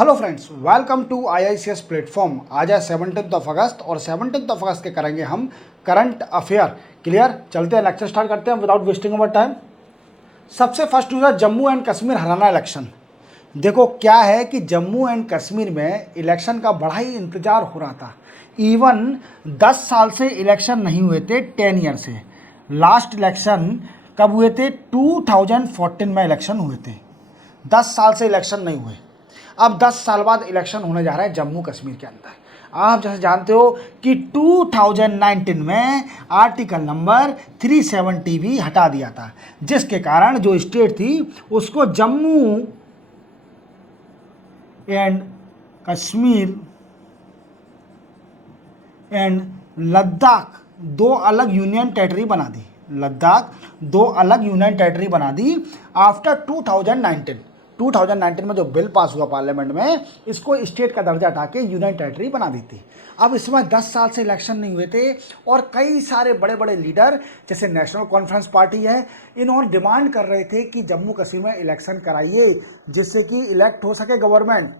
Hello friends, welcome to IICS platform. आज है 17 अगस्त और 17 अगस्त के करेंगे हम करंट अफेयर। क्लियर, चलते हैं, लेक्चर स्टार्ट करते हैं विदाउट वेस्टिंग अवर टाइम। सबसे फर्स्ट न्यूज़ है जम्मू एंड कश्मीर हरियाणा इलेक्शन। देखो क्या है कि जम्मू एंड कश्मीर में इलेक्शन का बड़ा ही इंतजार हो रहा था। इवन 10 साल से इलेक्शन नहीं हुए थे, 10 ईयर से। लास्ट इलेक्शन कब हुए थे? 2014 में इलेक्शन हुए थे। 10 साल से इलेक्शन नहीं हुए। अब 10 साल बाद इलेक्शन होने जा रहा है जम्मू कश्मीर के अंदर। आप जैसे जानते हो कि 2019 में आर्टिकल नंबर 370 भी हटा दिया था, जिसके कारण जो स्टेट थी उसको जम्मू एंड कश्मीर एंड लद्दाख दो अलग यूनियन टेरिटरी बना दी। लद्दाख दो अलग यूनियन टेरिटरी बना दी आफ्टर 2019 में जो बिल पास हुआ पार्लियामेंट में, इसको स्टेट का दर्जा हटा के यूनियन टेरिटरी बना दी थी। अब इसमें 10 साल से इलेक्शन नहीं हुए थे और कई सारे बड़े बड़े लीडर जैसे नेशनल कॉन्फ्रेंस पार्टी है, इन्होंने डिमांड कर रहे थे कि जम्मू कश्मीर में इलेक्शन कराइए जिससे कि इलेक्ट हो सके गवर्नमेंट।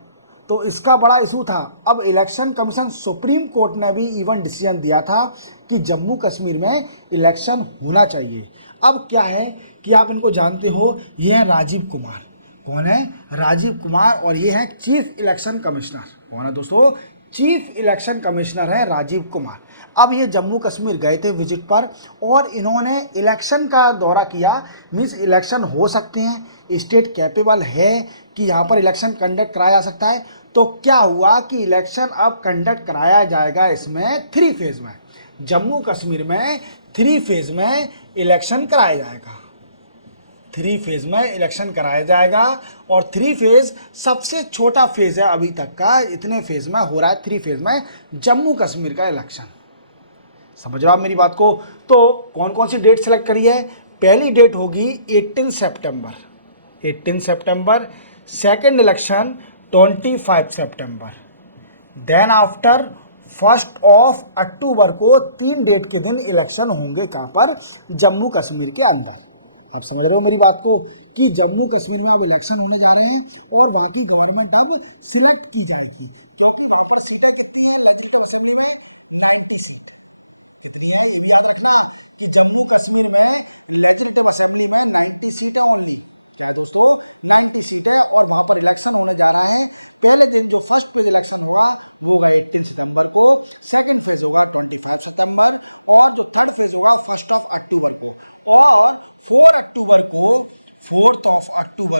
तो इसका बड़ा इशू था। अब इलेक्शन कमीशन सुप्रीम कोर्ट ने भी इवन डिसीजन दिया था कि जम्मू कश्मीर में इलेक्शन होना चाहिए। अब क्या है कि आप इनको जानते हो, ये हैं राजीव कुमार। कौन है? राजीव कुमार। और ये हैं चीफ इलेक्शन कमिश्नर। कौन है दोस्तों? चीफ इलेक्शन कमिश्नर है राजीव कुमार। अब ये जम्मू कश्मीर गए थे विजिट पर और इन्होंने इलेक्शन का दौरा किया। मीन्स इलेक्शन हो सकते हैं, स्टेट कैपेबल है कि यहाँ पर इलेक्शन कंडक्ट कराया जा सकता है। तो क्या हुआ कि इलेक्शन अब कंडक्ट कराया जाएगा इसमें 3 फेज में। जम्मू कश्मीर में 3 फेज में इलेक्शन कराया जाएगा। 3 फेज में इलेक्शन कराया जाएगा और 3 फेज सबसे छोटा फेज है अभी तक का। इतने फेज में हो रहा है 3 फेज में जम्मू कश्मीर का इलेक्शन। समझ रहे हो आप मेरी बात को? तो कौन कौन सी डेट सेलेक्ट करी है? पहली डेट होगी 18 सितंबर। 18 सितंबर। सेकेंड इलेक्शन 25 सितंबर। देन आफ्टर 1 अक्टूबर को 3 डेट के दिन इलेक्शन होंगे। कहाँ पर? जम्मू कश्मीर के अंदर। आप समझ रहे हो मेरी बात को कि जम्मू कश्मीर में अब इलेक्शन होने जा रहे हैं और वहाँ की गवर्नमेंट अब सिलेक्ट की जाएगी, क्योंकि वहाँ पर सीटें कितनी हैं लेजिस्लेटिव असेंबली में? 90 सीट। कितनी है ये भी याद रखना कि जम्मू कश्मीर में लेजिस्लेटिव असेंबली में 90 सीट है ओनली। क्या है दोस्तों? 90 सीट है और वहाँ पर इलेक्शन होने जा रहा है। पहले दिन जो फर्स्ट फेज इलेक्शन होगा वो होगा 18 सितंबर को, सेकंड फेज होगा 25 सितंबर और जो थर्ड फेज होगा 1 अक्टूबर को। और 4 अक्टूबर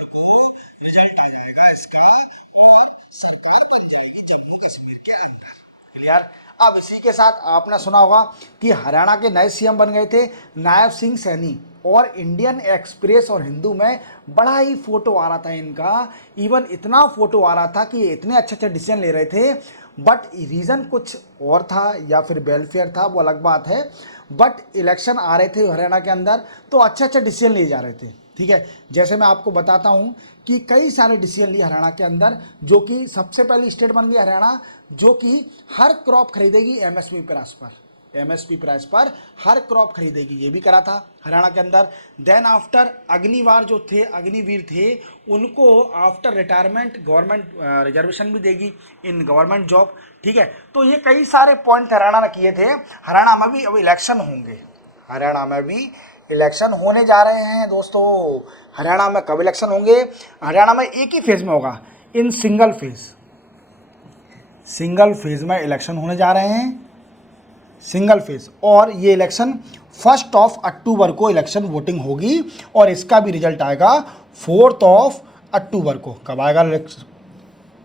को रिजल्ट आ जाएगा इसका और सरकार बन जाएगी जम्मू कश्मीर के अंदर। क्लियर? अब इसी के साथ आपने सुना होगा कि हरियाणा के नए सीएम बन गए थे नायब सिंह सैनी। और इंडियन एक्सप्रेस और हिंदू में बड़ा ही फोटो आ रहा था इनका। इवन इतना फोटो आ रहा था कि ये इतने अच्छे अच्छे डिसीजन ले रहे थे, बट रीज़न कुछ और था या फिर वेलफेयर था, वो अलग बात है। बट इलेक्शन आ रहे थे हरियाणा के अंदर तो अच्छे अच्छे डिसीजन लिए जा रहे थे। ठीक है, जैसे मैं आपको बताता हूँ कि कई सारे डिसीजन लिए हरियाणा के अंदर, जो कि सबसे पहली स्टेट बन गई हरियाणा जो कि हर क्रॉप खरीदेगी एमएसपी प्राइस पर। एमएसपी प्राइस पर हर क्रॉप खरीदेगी, ये भी करा था हरियाणा के अंदर। देन आफ्टर अग्निवीर थे उनको आफ्टर रिटायरमेंट गवर्नमेंट रिजर्वेशन भी देगी इन गवर्नमेंट जॉब। ठीक है, तो ये कई सारे पॉइंट हरियाणा ने किए थे। हरियाणा में भी अब इलेक्शन होंगे। हरियाणा में भी इलेक्शन होने जा रहे हैं दोस्तों। हरियाणा में कब इलेक्शन होंगे? हरियाणा में एक ही फेज में होगा, इन सिंगल फेज में इलेक्शन होने जा रहे हैं। Single phase. और ये इलेक्शन 1 अक्टूबर को इलेक्शन वोटिंग होगी और इसका भी रिजल्ट आएगा 4 अक्टूबर को। कब आएगा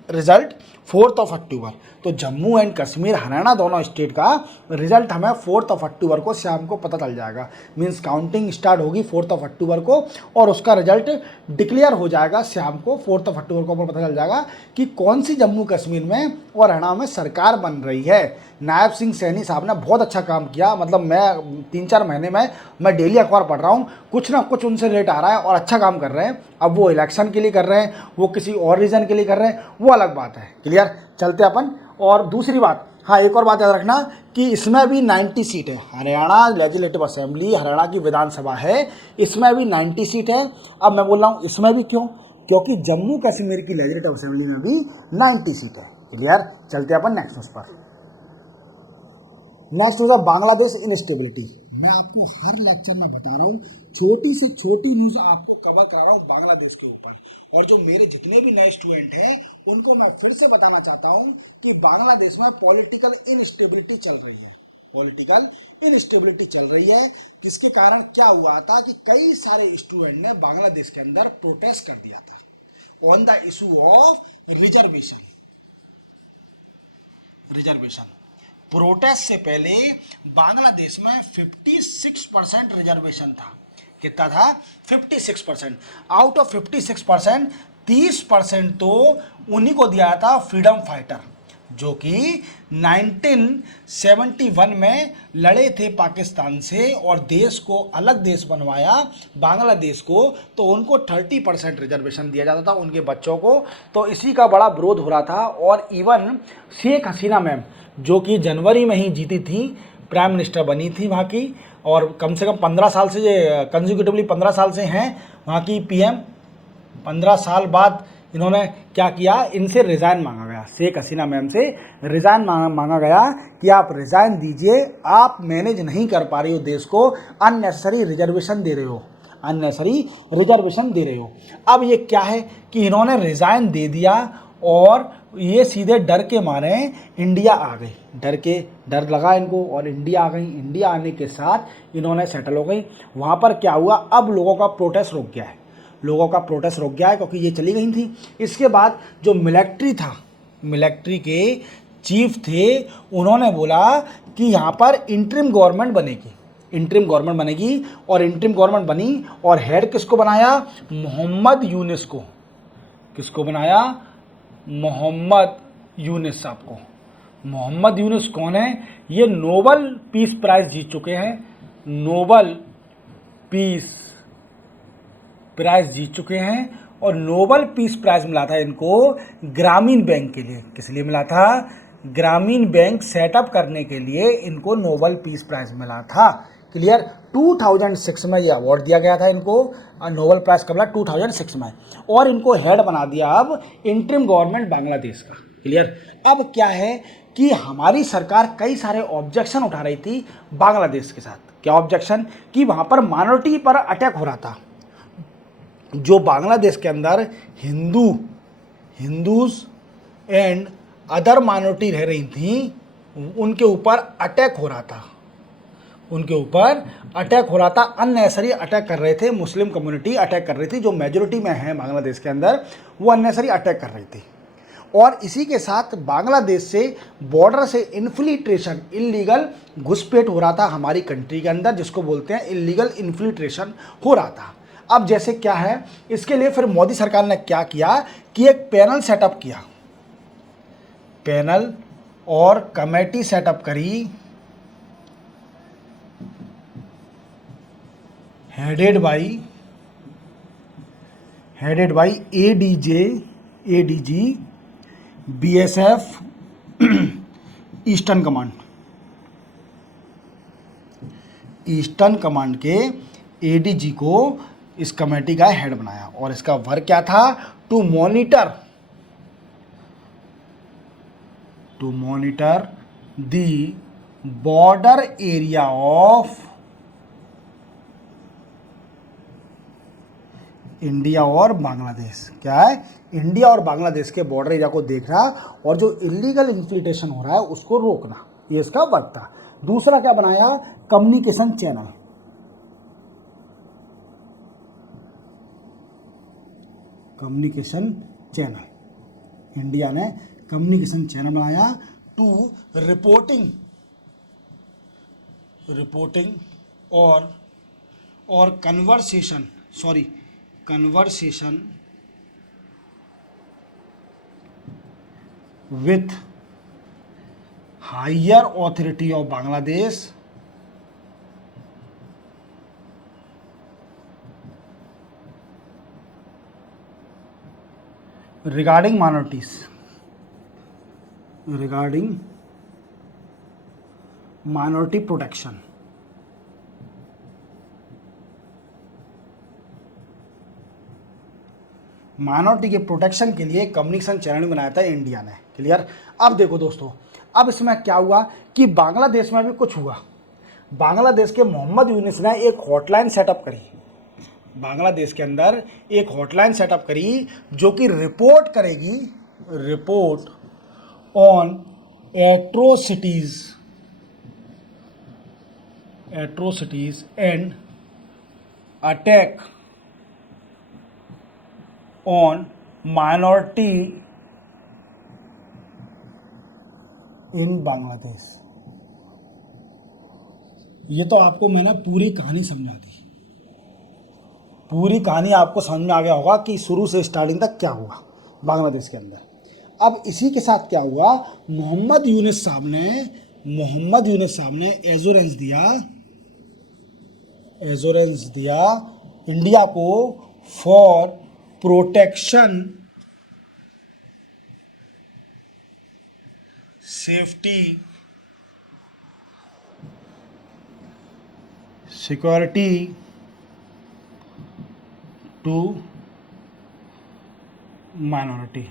रिजल्ट? 4 अक्टूबर। तो जम्मू एंड कश्मीर हरियाणा दोनों स्टेट का रिजल्ट हमें 4 अक्टूबर को शाम को पता चल जाएगा। मींस काउंटिंग स्टार्ट होगी 4 अक्टूबर को और उसका रिजल्ट डिक्लेयर हो जाएगा शाम को। 4 अक्टूबर को पता चल जाएगा कि कौन सी जम्मू कश्मीर में और हरियाणा में सरकार बन रही है। नायब सिंह सैनी साहब ने बहुत अच्छा काम किया। मतलब मैं 3-4 महीने में मैं डेली अखबार पढ़ रहा हूँ, कुछ ना कुछ उनसे रिलेट आ रहा है और अच्छा काम कर रहे हैं। अब वो इलेक्शन के लिए कर रहे हैं, वो किसी और रीज़न के लिए कर रहे हैं, वो अलग बात है। क्लियर? चलते अपन। और दूसरी बात, हाँ एक और बात याद रखना कि इसमें भी 90 सीट है। हरियाणा लेजिस्लेटिव असेंबली हरियाणा की विधानसभा है, इसमें भी 90 सीट है। अब मैं बोल रहा हूँ इसमें भी क्यों? क्योंकि जम्मू कश्मीर की लेजिस्लेटिव असेंबली में भी 90 सीट है। क्लियर, चलते हैं अपन नेक्स्ट न्यूज़ पर। नेक्स्ट न्यूज़ है बांग्लादेश इनस्टेबिलिटी। मैं आपको हर लेक्चर में बता रहा हूँ, छोटी से छोटी न्यूज़ आपको कवर करा रहा हूँ बांग्लादेश के ऊपर। और जो मेरे जितने भी नए स्टूडेंट हैं उनको मैं फिर से बताना चाहता हूँ कि बांग्लादेश में पॉलिटिकल इनस्टेबिलिटी चल रही है। पॉलिटिकल इनस्टेबिलिटी चल रही है, किसके कारण क्या हुआ था कि कई सारे स्टूडेंट ने बांग्लादेश के अंदर प्रोटेस्ट कर दिया था on the issue of reservation. Protest से पहले बांग्लादेश में 56% रिजर्वेशन था। कितना था? 56%। आउट ऑफ 56% 30% तो उन्हीं को दिया था फ्रीडम फाइटर, जो कि 1971 में लड़े थे पाकिस्तान से और देश को अलग देश बनवाया बांग्लादेश को, तो उनको 30% रिजर्वेशन दिया जाता था उनके बच्चों को। तो इसी का बड़ा विरोध हो रहा था। और इवन शेख हसीना मैम, जो कि जनवरी में ही जीती थी, प्राइम मिनिस्टर बनी थी वहाँ की, और कम से कम 15 साल से, कंजिक्यूटिवली 15 साल से हैं वहाँ की पीएम। 15 साल बाद इन्होंने क्या किया, इनसे रिज़ाइन मांगा गया, शेख हसीना मैम से रिज़ाइन मांगा गया कि आप रिज़ाइन दीजिए, आप मैनेज नहीं कर पा रही हो देश को, अननेसेसरी रिजर्वेशन दे रहे हो। अब ये क्या है कि इन्होंने रिज़ाइन दे दिया और ये सीधे डर के मारे इंडिया आ गई, डर लगा इनको और इंडिया आ गई। इंडिया आने के साथ इन्होंने सेटल हो गई। वहाँ पर क्या हुआ, अब लोगों का प्रोटेस्ट रुक गया है क्योंकि ये चली गई थी। इसके बाद जो मिलिट्री था, मिलिट्री के चीफ थे, उन्होंने बोला कि यहाँ पर इंटरिम गवर्नमेंट बनेगी और इंटरिम गवर्नमेंट बनी। और हेड किसको बनाया? मोहम्मद यूनिस को। किसको बनाया? मोहम्मद यूनिस साहब को। मोहम्मद यूनिस कौन है? ये नोबल पीस प्राइज़ जीत चुके हैं, नोबल पीस प्राइज़ जीत चुके हैं। और नोबल पीस प्राइज़ मिला था इनको ग्रामीण बैंक के लिए। किस लिए मिला था? ग्रामीण बैंक सेटअप करने के लिए इनको नोबल पीस प्राइज़ मिला था। क्लियर, 2006 में ये अवार्ड दिया गया था इनको, नोबल प्राइज़ कब मिला? 2006 में। और इनको हेड बना दिया अब इंटरिम गवर्नमेंट बांग्लादेश का। क्लियर, अब क्या है कि हमारी सरकार कई सारे ऑब्जेक्शन उठा रही थी बांग्लादेश के साथ। क्या ऑब्जेक्शन? कि वहाँ पर माइनॉरिटी पर अटैक हो रहा था। जो बांग्लादेश के अंदर हिंदूज एंड अदर माइनॉरिटी रह रही थी, उनके ऊपर अटैक हो रहा था, अननेसेसरी अटैक कर रहे थे। मुस्लिम कम्युनिटी अटैक कर रही थी, जो मेजोरिटी में है बांग्लादेश के अंदर, वो अननेसेसरी अटैक कर रही थी। और इसी के साथ बांग्लादेश से बॉर्डर से इन्फिल्ट्रेशन, इलीगल घुसपैठ हो रहा था हमारी कंट्री के अंदर, जिसको बोलते हैं इलीगल इन्फिल्ट्रेशन हो रहा था। अब जैसे क्या है, इसके लिए फिर मोदी सरकार ने क्या किया कि एक पैनल सेटअप किया, पैनल और कमेटी सेटअप करी, headed by ADG BSF eastern command के एडीजी को इस कमेटी का हेड बनाया। और इसका वर्क क्या था? To monitor the border area of India और बांग्लादेश। क्या है? इंडिया और बांग्लादेश के बॉर्डर एरिया को देखना और जो इलीगल इन्फिल्ट्रेशन हो रहा है उसको रोकना, ये इसका वर्क था। दूसरा क्या बनाया? Communication channel. इंडिया ने कम्युनिकेशन चैनल बनाया टू रिपोर्टिंग और conversation with higher authority of Bangladesh regarding minority protection. Minority के प्रोटेक्शन के लिए कम्युनिकेशन चैनल बनाया था इंडिया ने। क्लियर। अब देखो दोस्तों, अब इसमें क्या हुआ कि बांग्लादेश में भी कुछ हुआ। बांग्लादेश के मोहम्मद यूनिस ने एक हॉटलाइन सेटअप करी, बांग्लादेश के अंदर एक हॉटलाइन सेटअप करी जो कि रिपोर्ट करेगी, report on atrocities and attack on minority इन बांग्लादेश। ये तो आपको मैंने पूरी कहानी समझा दी, पूरी कहानी आपको समझ में आ गया होगा कि शुरू से स्टार्टिंग तक क्या हुआ बांग्लादेश के अंदर। अब इसी के साथ क्या हुआ, मोहम्मद यूनिस साहब ने एजोरेंस दिया इंडिया को for protection, safety, security to minority.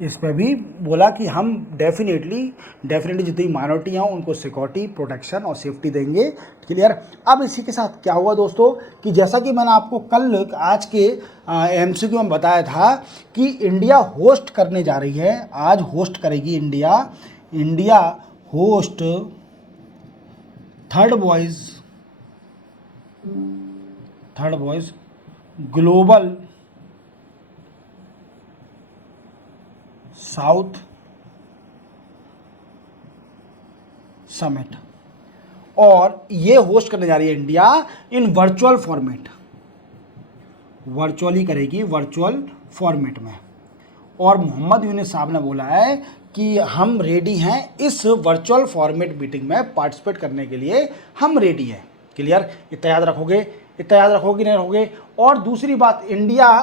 इस पर भी बोला कि हम डेफिनेटली जितनी माइनॉरिटी हैं उनको सिक्योरिटी, प्रोटेक्शन और सेफ्टी देंगे। क्लियर। अब इसी के साथ क्या हुआ दोस्तों कि जैसा कि मैंने आपको कल आज के एमसीक्यू में बताया था कि इंडिया होस्ट करने जा रही है, आज होस्ट करेगी India host third voice global south summit, और ये होस्ट करने जा रही है India in virtual format, virtually करेगी, वर्चुअल फॉर्मेट में। और मोहम्मद यूनिस साहब ने बोला है कि हम रेडी हैं इस वर्चुअल फॉर्मेट मीटिंग में पार्टिसिपेट करने के लिए, हम रेडी हैं। क्लियर। इतना याद रखोगे, नहीं रखोगे। और दूसरी बात, इंडिया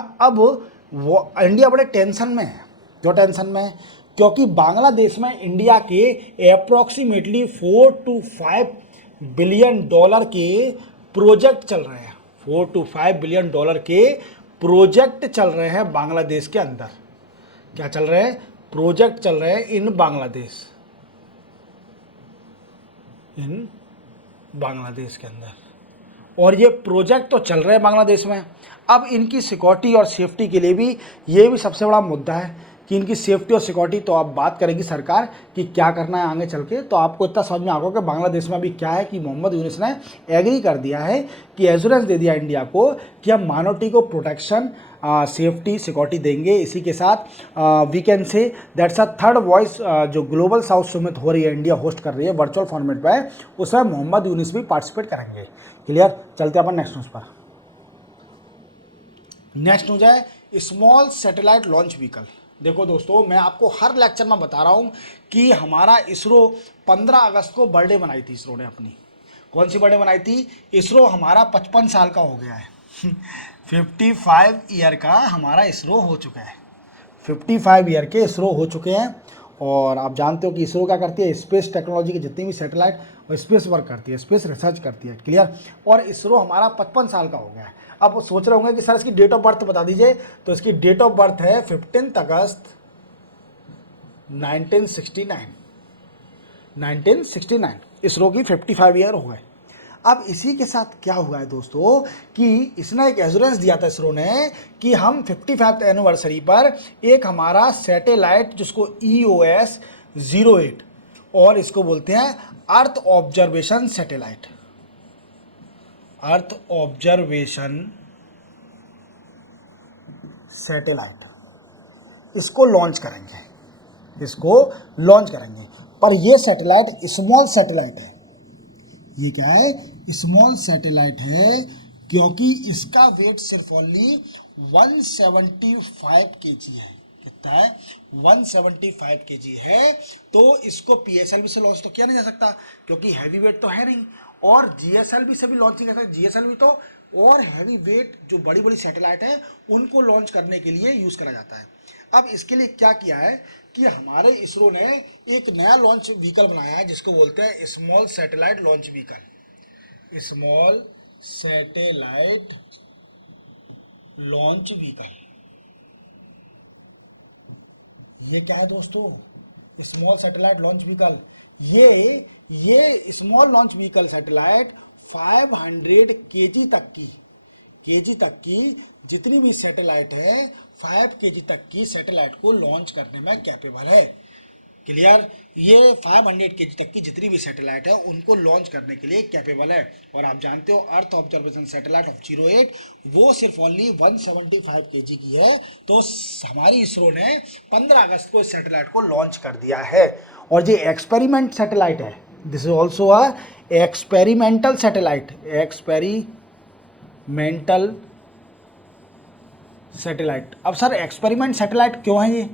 बड़े टेंशन में है। क्यों टेंशन में है? क्योंकि बांग्लादेश में इंडिया के अप्रॉक्सीमेटली 4 to 5 बिलियन डॉलर के प्रोजेक्ट चल रहे हैं, 4 to 5 बिलियन डॉलर के प्रोजेक्ट चल रहे हैं बांग्लादेश के अंदर। क्या चल रहे हैं? प्रोजेक्ट चल रहे हैं इन बांग्लादेश के अंदर। और ये प्रोजेक्ट तो चल रहे हैं बांग्लादेश में। अब इनकी सिक्योरिटी और सेफ्टी के लिए भी ये भी सबसे बड़ा मुद्दा है कि इनकी सेफ्टी और सिक्योरिटी तो अब बात करेगी सरकार कि क्या करना है आगे चल के। तो आपको इतना समझ में आ गया कि बांग्लादेश में अभी क्या है कि मोहम्मद यूनिस ने एग्री कर दिया है कि एश्योरेंस दे दिया इंडिया को कि हम माइनॉरिटी को प्रोटेक्शन, सेफ्टी, सिक्योरिटी देंगे। इसी के साथ we can say that's a third voice जो ग्लोबल साउथ समिट हो रही है, इंडिया होस्ट कर रही है वर्चुअल फॉर्मेट पर, उसमें मोहम्मद यूनिस भी पार्टिसिपेट करेंगे। क्लियर। चलते अपन नेक्स्ट न्यूज़ पर। नेक्स्ट न्यूज़ है स्मॉल सैटेलाइट लॉन्च व्हीकल। देखो दोस्तों, मैं आपको हर लेक्चर में बता रहा हूं कि हमारा इसरो 15 अगस्त को बर्थडे बनाई थी इसरो ने अपनी। कौन सी बर्थडे बनाई थी? इसरो हमारा 55 साल का हो गया है 55 ईयर का हमारा इसरो हो चुका है, 55 ईयर के इसरो हो चुके हैं। और आप जानते हो कि इसरो क्या करती है, स्पेस टेक्नोलॉजी की जितनी भी सैटेलाइट और स्पेस वर्क करती है, स्पेस रिसर्च करती है। क्लियर। और इसरो हमारा 55 साल का हो गया है। अब सोच रहे होंगे कि सर इसकी डेट ऑफ बर्थ बता दीजिए, तो इसकी डेट ऑफ बर्थ है 15 अगस्त 1969। इसरो की 55 ईयर हो गए। अब इसी के साथ क्या हुआ है दोस्तों कि इसने एक एश्योरेंस दिया था इसरो ने कि हम 55th एनिवर्सरी पर एक हमारा सैटेलाइट जिसको EOS 08 और इसको बोलते हैं earth observation satellite, earth observation satellite, इसको लॉन्च करेंगे। पर ये सैटेलाइट स्मॉल सैटेलाइट है। ये क्या है? स्मॉल सैटेलाइट है क्योंकि इसका वेट सिर्फ ओनली 175 kg है। कितना है? 175 kg है। तो इसको PSLV से लॉन्च तो किया नहीं जा सकता क्योंकि हैवी वेट तो है नहीं, और GSLV से भी लॉन्च नहीं कर सकते। GSLV तो और हैवी वेट जो बड़ी बड़ी सैटेलाइट है उनको लॉन्च करने के लिए यूज़ करा जाता है। अब इसके लिए क्या किया है कि हमारे इसरो ने एक नया लॉन्च व्हीकल बनाया है जिसको बोलते हैं small satellite launch vehicle, small satellite launch vehicle. ये क्या है दोस्तों? Small satellite launch vehicle. ये small launch vehicle satellite 500 KG तक की जितनी भी सैटेलाइट है 5 केजी तक की सैटेलाइट को लॉन्च करने में कैपेबल है। क्लियर? ये 500 केजी तक की जितनी भी सैटेलाइट है उनको लॉन्च करने के लिए कैपेबल है। और आप जानते हो अर्थ ऑब्जर्वेशन सैटेलाइट ऑफ 08 वो सिर्फ ओनली 175 केजी की है। तो हमारी इसरो ने 15 अगस्त को इस सैटेलाइट को लॉन्च कर दिया है। और ये एक्सपेरिमेंट सैटेलाइट है, this is also a experimental satellite. Experimental satellite. अब सर एक्सपेरिमेंट सैटेलाइट क्यों है ये?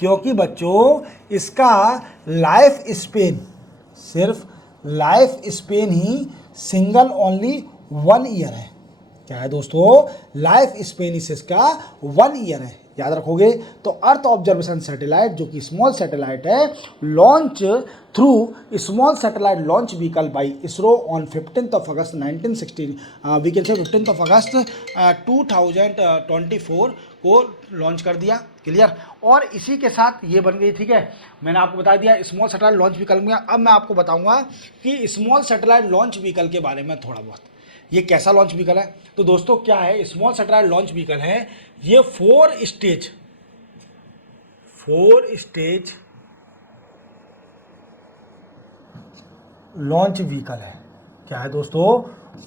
क्योंकि बच्चों इसका लाइफ स्पेन, सिर्फ लाइफ स्पेन ही सिंगल ओनली 1 ईयर है। क्या है दोस्तों? लाइफ स्पेन इसका 1 ईयर है। याद रखोगे? तो अर्थ ऑब्जर्वेशन सैटेलाइट जो कि स्मॉल सैटेलाइट है, launch through small satellite launch vehicle by ISRO on 15th of August 1960, we can say 15th of August 2024 को लॉन्च कर दिया। क्लियर? और इसी के साथ ये बन गई, ठीक है, मैंने आपको बता दिया स्मॉल सैटेलाइट लॉन्च व्हीकल में। अब मैं आपको बताऊंगा कि स्मॉल सैटेलाइट लॉन्च व्हीकल के बारे में थोड़ा बहुत। ये कैसा लॉन्च व्हीकल है? तो दोस्तों क्या है, स्मॉल सैटेलाइट लॉन्च व्हीकल है ये 4 स्टेज लॉन्च व्हीकल है। क्या है दोस्तों?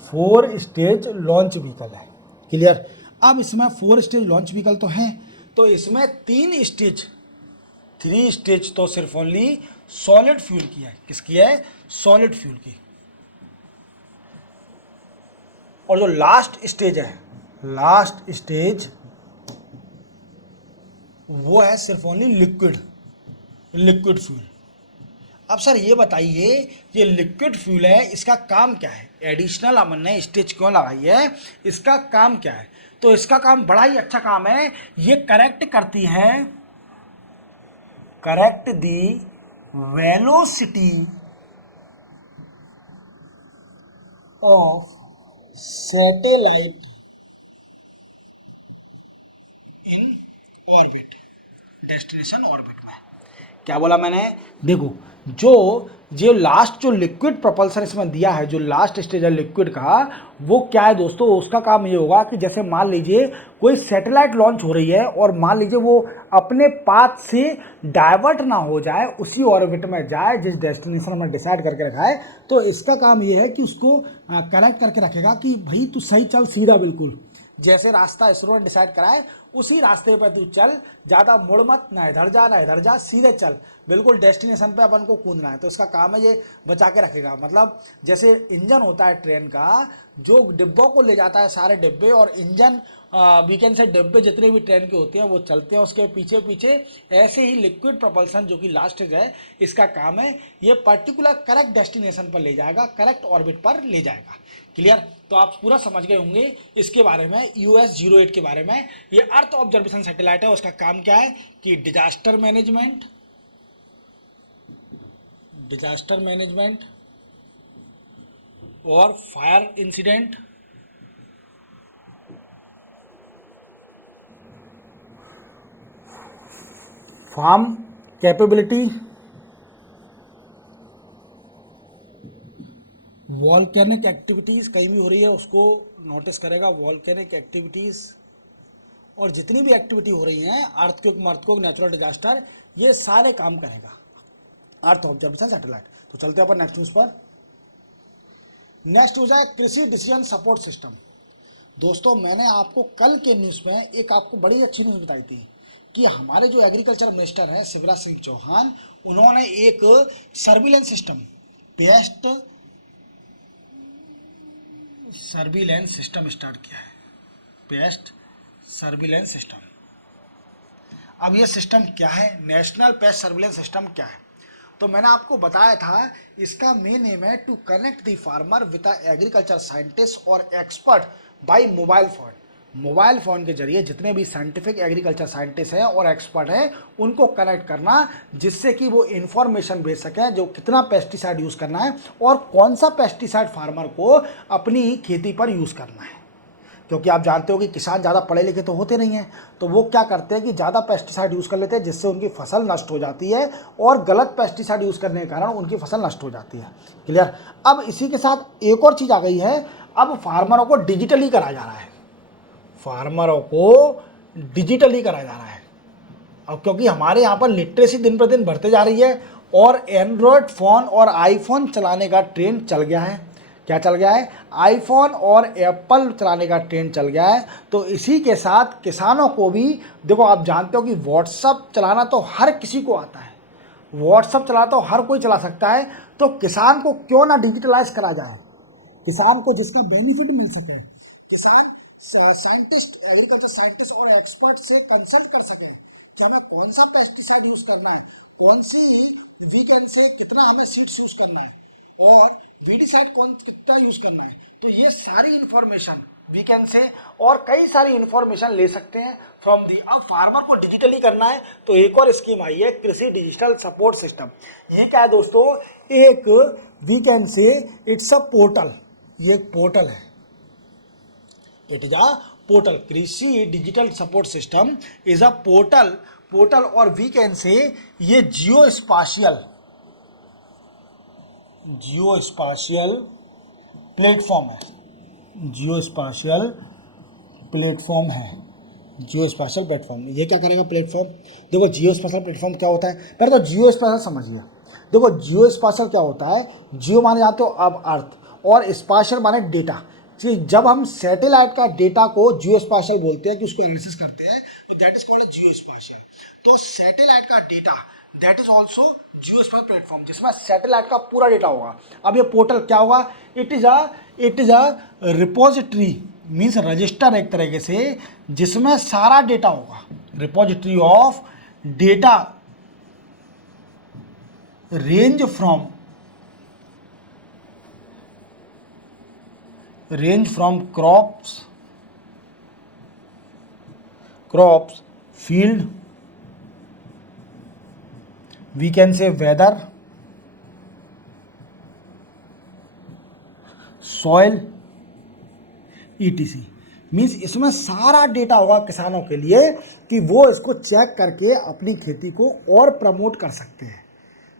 4 स्टेज लॉन्च व्हीकल है। क्लियर? अब इसमें 4 स्टेज लॉन्च व्हीकल तो है, तो इसमें 3 स्टेज तो सिर्फ ओनली सॉलिड फ्यूल की है। किसकी है? सॉलिड फ्यूल की। और जो लास्ट स्टेज है, लास्ट स्टेज वो है सिर्फ ओनली लिक्विड फ्यूल। अब सर ये बताइए, ये लिक्विड फ्यूल है, इसका काम क्या है? एडिशनल हमने ने स्टेज क्यों लगाई है? इसका काम क्या है? तो इसका काम बड़ा ही अच्छा काम है। ये करेक्ट करती है, correct the velocity of satellite in orbit, destination orbit में। क्या बोला मैंने? देखो जो लास्ट जो लिक्विड प्रोपल्सन इसमें दिया है, जो लास्ट स्टेज है लिक्विड का, वो क्या है दोस्तों? उसका काम ये होगा कि जैसे मान लीजिए कोई सैटेलाइट लॉन्च हो रही है और मान लीजिए वो अपने पाथ से डाइवर्ट ना हो जाए, उसी ऑर्बिट में जाए जिस डेस्टिनेशन हमने डिसाइड करके रखा है। तो इसका काम ये है कि उसको करेक्ट करके रखेगा कि भाई तू सही चल, सीधा, बिल्कुल जैसे रास्ता इसरो ने डिसाइड करा है उसी रास्ते पे तू चल, ज़्यादा मुड़ मत, ना इधर जा, सीधे चल, बिल्कुल डेस्टिनेशन पे अपन को कूदना है। तो इसका काम है ये बचा के रखेगा। मतलब जैसे इंजन होता है ट्रेन का, जो डिब्बों को ले जाता है, सारे डिब्बे और इंजन वीकेंड से डिब्बे जितने भी ट्रेन के होते हैं वो चलते हैं उसके पीछे पीछे, ऐसे ही लिक्विड प्रोपल्सन जो कि लास्ट स्टेज है, इसका काम है ये पर्टिकुलर करेक्ट डेस्टिनेशन पर ले जाएगा, करेक्ट ऑर्बिट पर ले जाएगा। क्लियर? तो आप पूरा समझ गए होंगे इसके बारे में, US-08 के बारे में। ये अर्थ ऑब्जर्वेशन सैटेलाइट है, उसका काम क्या है कि डिजास्टर मैनेजमेंट और fire incident, farm capability, volcanic activities कहीं भी हो रही है उसको नोटिस करेगा, वॉल्केनिक एक्टिविटीज़ और जितनी भी एक्टिविटी हो रही हैं, अर्थक्वेक, नेचुरल डिजास्टर, ये सारे काम करेगा अर्थ ऑब्जर्वेशन सैटेलाइट। तो चलते हैं अपन नेक्स्ट न्यूज़ पर। नेक्स्ट न्यूज़ है कृषि डिसीजन सपोर्ट सिस्टम। दोस्तों मैंने आपको कल के न्यूज़ में एक आपको बड़ी अच्छी न्यूज़ बताई थी कि हमारे जो एग्रीकल्चर मिनिस्टर हैं शिवराज सिंह चौहान, उन्होंने एक surveillance system, paste surveillance system start किया है, पेस्ट सर्विलेंस सिस्टम। अब ये सिस्टम क्या है? नेशनल पेस्ट सर्विलेंस सिस्टम क्या है? तो मैंने आपको बताया था इसका मेन एम है to connect the farmer with agriculture scientist और एक्सपर्ट बाय मोबाइल फ़ोन के जरिए जितने भी साइंटिफिक एग्रीकल्चर साइंटिस्ट हैं और एक्सपर्ट हैं उनको कनेक्ट करना, जिससे कि वो इन्फॉर्मेशन भेज सकें जो कितना पेस्टिसाइड यूज़ करना है और कौन सा पेस्टिसाइड फार्मर को अपनी खेती पर यूज़ करना है। क्योंकि आप जानते हो कि किसान ज़्यादा पढ़े लिखे तो होते नहीं हैं, तो वो क्या करते हैं कि ज़्यादा पेस्टिसाइड यूज़ कर लेते हैं, जिससे उनकी फसल नष्ट हो जाती है और गलत पेस्टिसाइड यूज़ करने के कारण उनकी फसल नष्ट हो जाती है। क्लियर। अब इसी के साथ एक और चीज़ आ गई है, अब फार्मरों को डिजिटली कराया जा रहा है, फार्मरों को डिजिटली कराया जा रहा है। अब क्योंकि हमारे यहाँ पर लिटरेसी दिन पर दिन बढ़ते जा रही है और एंड्रॉयड फ़ोन और आईफोन चलाने का ट्रेंड चल गया है। क्या चल गया है? आईफोन और एप्पल चलाने का ट्रेंड चल गया है। तो इसी के साथ किसानों को भी, देखो आप जानते हो कि व्हाट्सअप चलाना तो हर किसी को आता है, व्हाट्सअप चलाना तो हर कोई चला सकता है, तो किसान को क्यों ना डिजिटलाइज करा जाए, किसान को जिसका बेनिफिट मिल सके, किसान साइंटिस्ट, एग्रीकल्चर साइंटिस्ट और एक्सपर्ट से कंसल्ट कर सकें कि हमें कौन सा पेस्टिसाइड यूज़ करना है, कौन सी वीकेंड से कितना हमें सीड्स यूज़ करना है और वीडीसाइड कौन कितना यूज़ करना है। तो ये सारी इन्फॉर्मेशन वीकेंड से और कई सारी इन्फॉर्मेशन ले सकते हैं फ्रॉम दी। अब फार्मर को डिजिटली करना है तो एक और स्कीम आई है, कृषि डिजिटल सपोर्ट सिस्टम। ये क्या है दोस्तों? एक वीकेंड से, इट्स अ पोर्टल, ये एक पोर्टल है, इट इज अ पोर्टल। कृषि digital support system is a portal, और वीकेंड से ये जियो स्पाशियल प्लेटफॉर्म है, जियो स्पाशियल प्लेटफॉर्म। ये क्या करेगा प्लेटफॉर्म? देखो जियो स्पाशियल प्लेटफॉर्म क्या होता है, पहले तो जियो स्पाशियल समझिए। देखो जियो स्पाशियल क्या होता है? जियो माने जाते हो अब अर्थ, और स्पाशियल माने डेटा। कि जब हम सैटेलाइट का डेटा को जियो स्पाशियल बोलते हैं कि उसको एनालिसिस करते हैं, तो that is called geospatial. तो सैटेलाइट का data that is also geospatial platform, जिसमें सैटेलाइट का पूरा डेटा होगा। अब ये पोर्टल क्या होगा? It is a repository, means register एक तरीके से, जिसमें सारा डेटा होगा, repository of data range from crops, field, we can say weather, soil, ETC. Means इसमें सारा डेटा होगा किसानों के लिए कि वो इसको चेक करके अपनी खेती को और प्रमोट कर सकते हैं।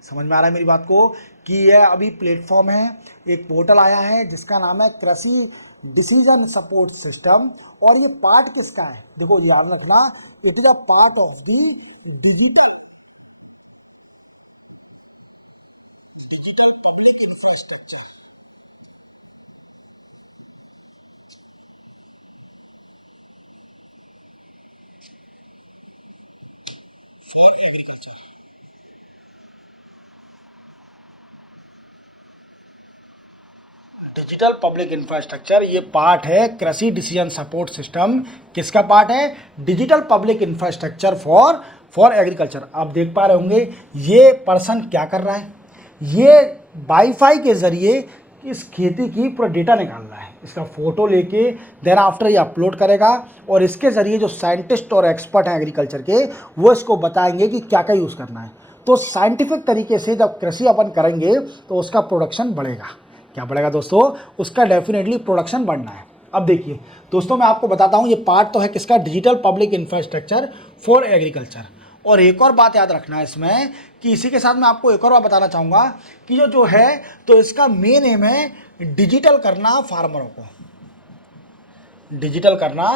समझ में आ रहा है मेरी बात को? कि यह अभी प्लेटफॉर्म है, एक पोर्टल आया है जिसका नाम है कृषि डिसीजन सपोर्ट सिस्टम। और ये पार्ट किसका है? देखो याद रखना, it is a part of the digital public infrastructure for agriculture. Digital public infrastructure ये पार्ट है कृषि डिसीजन सपोर्ट सिस्टम। किसका पार्ट है? Digital public infrastructure for agriculture. आप देख पा रहे होंगे ये पर्सन क्या कर रहा है, ये वाईफाई के ज़रिए इस खेती की पूरा डेटा निकाल रहा है, इसका फ़ोटो लेके देन आफ्टर ये अपलोड करेगा और इसके ज़रिए जो साइंटिस्ट और एक्सपर्ट हैं एग्रीकल्चर के, वो इसको बताएंगे कि क्या क्या यूज़ करना है। तो साइंटिफिक तरीके से जब कृषि अपन करेंगे तो उसका प्रोडक्शन बढ़ेगा। क्या बढ़ेगा दोस्तों? उसका डेफिनेटली प्रोडक्शन बढ़ना है। अब देखिए दोस्तों, मैं आपको बताता हूँ, ये पार्ट तो है किसका? Digital public infrastructure for agriculture. और एक और बात याद रखना है इसमें कि इसी के साथ मैं आपको एक और बात बताना चाहूँगा कि जो है तो इसका मेन एम है डिजिटल करना फार्मरों को, डिजिटल करना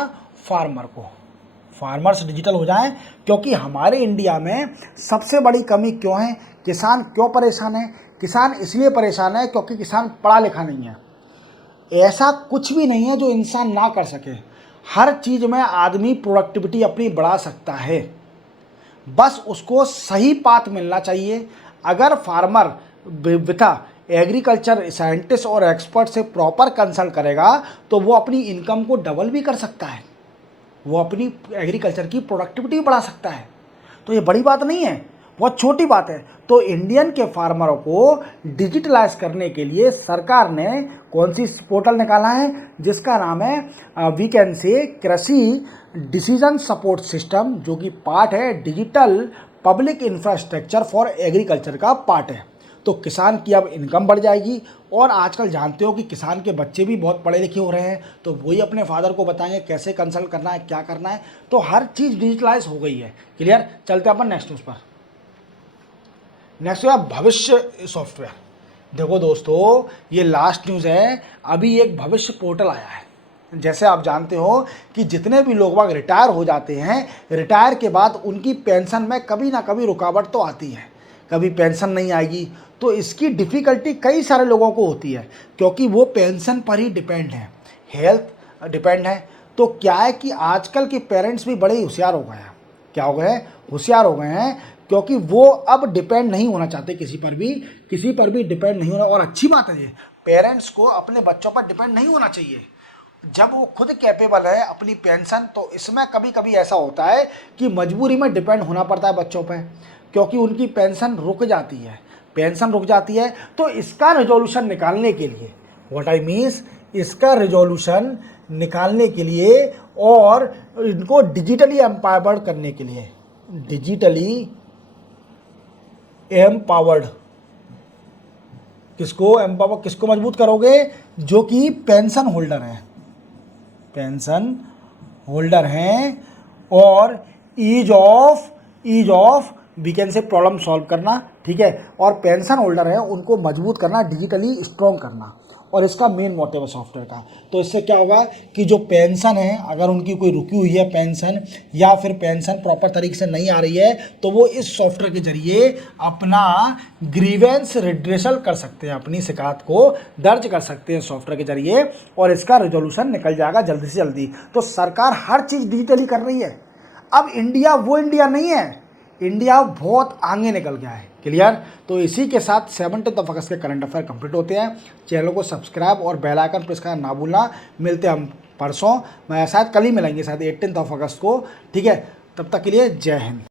फार्मर्स डिजिटल हो जाएं। क्योंकि हमारे इंडिया में सबसे बड़ी कमी क्यों है? किसान क्यों परेशान है? किसान इसलिए परेशान है क्योंकि किसान पढ़ा लिखा नहीं है। ऐसा कुछ भी नहीं है जो इंसान ना कर सके, हर चीज़ में आदमी प्रोडक्टिविटी अपनी बढ़ा सकता है, बस उसको सही पाथ मिलना चाहिए। अगर फार्मर विथा एग्रीकल्चर साइंटिस्ट और एक्सपर्ट से प्रॉपर कंसल्ट करेगा तो वो अपनी इनकम को डबल भी कर सकता है, वो अपनी एग्रीकल्चर की प्रोडक्टिविटी बढ़ा सकता है। तो ये बड़ी बात नहीं है, बहुत छोटी बात है। तो इंडियन के फार्मरों को डिजिटलाइज करने के लिए सरकार ने कौन सी पोर्टल निकाला है जिसका नाम है वी कैन से कृषि डिसीजन सपोर्ट सिस्टम, जो कि पार्ट है digital public infrastructure for agriculture का पार्ट है। तो किसान की अब इनकम बढ़ जाएगी। और आजकल जानते हो कि किसान के बच्चे भी बहुत पढ़े लिखे हो रहे हैं, तो वही अपने फादर को बताएंगे कैसे कंसल्ट करना है, क्या करना है। तो हर चीज़ डिजिटलाइज हो गई है। क्लियर। चलते हैं अपन नेक्स्ट न्यूज़ पर। नेक्स्ट है भविष्य सॉफ्टवेयर। देखो दोस्तों, ये लास्ट न्यूज़ है। अभी एक भविष्य पोर्टल आया है। जैसे आप जानते हो कि जितने भी लोग बाग रिटायर हो जाते हैं, रिटायर के बाद उनकी पेंशन में कभी ना कभी रुकावट तो आती है, कभी पेंशन नहीं आएगी। तो इसकी डिफ़िकल्टी कई सारे लोगों को होती है, क्योंकि वो पेंशन पर ही डिपेंड है, हेल्थ डिपेंड है। तो क्या है कि आजकल के पेरेंट्स भी बड़े होशियार हो गए हैं। क्या हो गए? होशियार हो गए हैं, क्योंकि वो अब डिपेंड नहीं होना चाहते किसी पर भी डिपेंड नहीं होना। और अच्छी बात है ये, पेरेंट्स को अपने बच्चों पर डिपेंड नहीं होना चाहिए जब वो खुद कैपेबल है अपनी पेंशन। तो इसमें कभी कभी ऐसा होता है कि मजबूरी में डिपेंड होना पड़ता है बच्चों पर, क्योंकि उनकी पेंशन रुक जाती है। तो इसका रिजोल्यूशन निकालने के लिए, व्हाट आई मीन्स, इसका रिजोल्यूशन निकालने के लिए और इनको डिजिटली एम्पावर्ड करने के लिए, डिजिटली एम्पावर्ड, किसको मजबूत करोगे? जो कि पेंशन होल्डर हैं और ease of we can say problem solve करना, ठीक है। और पेंशन होल्डर है उनको मजबूत करना, डिजिटली स्ट्रॉन्ग करना। और इसका मेन मोटिव है सॉफ्टवेयर का। तो इससे क्या होगा कि जो पेंशन है, अगर उनकी कोई रुकी हुई है पेंशन या फिर पेंशन प्रॉपर तरीके से नहीं आ रही है, तो वो इस सॉफ्टवेयर के जरिए अपना ग्रीवेंस रिड्रेसल कर सकते हैं, अपनी शिकायत को दर्ज कर सकते हैं सॉफ्टवेयर के जरिए, और इसका रिजोल्यूशन निकल जाएगा जल्दी से जल्दी। तो सरकार हर चीज़ डिजिटली कर रही है। अब इंडिया वो इंडिया नहीं है, इंडिया बहुत आगे निकल गया है। क्लियर। तो इसी के साथ 17 अगस्त के करंट अफेयर कंप्लीट होते हैं। चैनल को सब्सक्राइब और बेल आइकन प्रेस करना ना भूलना। मिलते हैं हम परसों, मैं शायद कल ही मिलेंगे, शायद 18 अगस्त को, ठीक है। तब तक के लिए जय हिंद।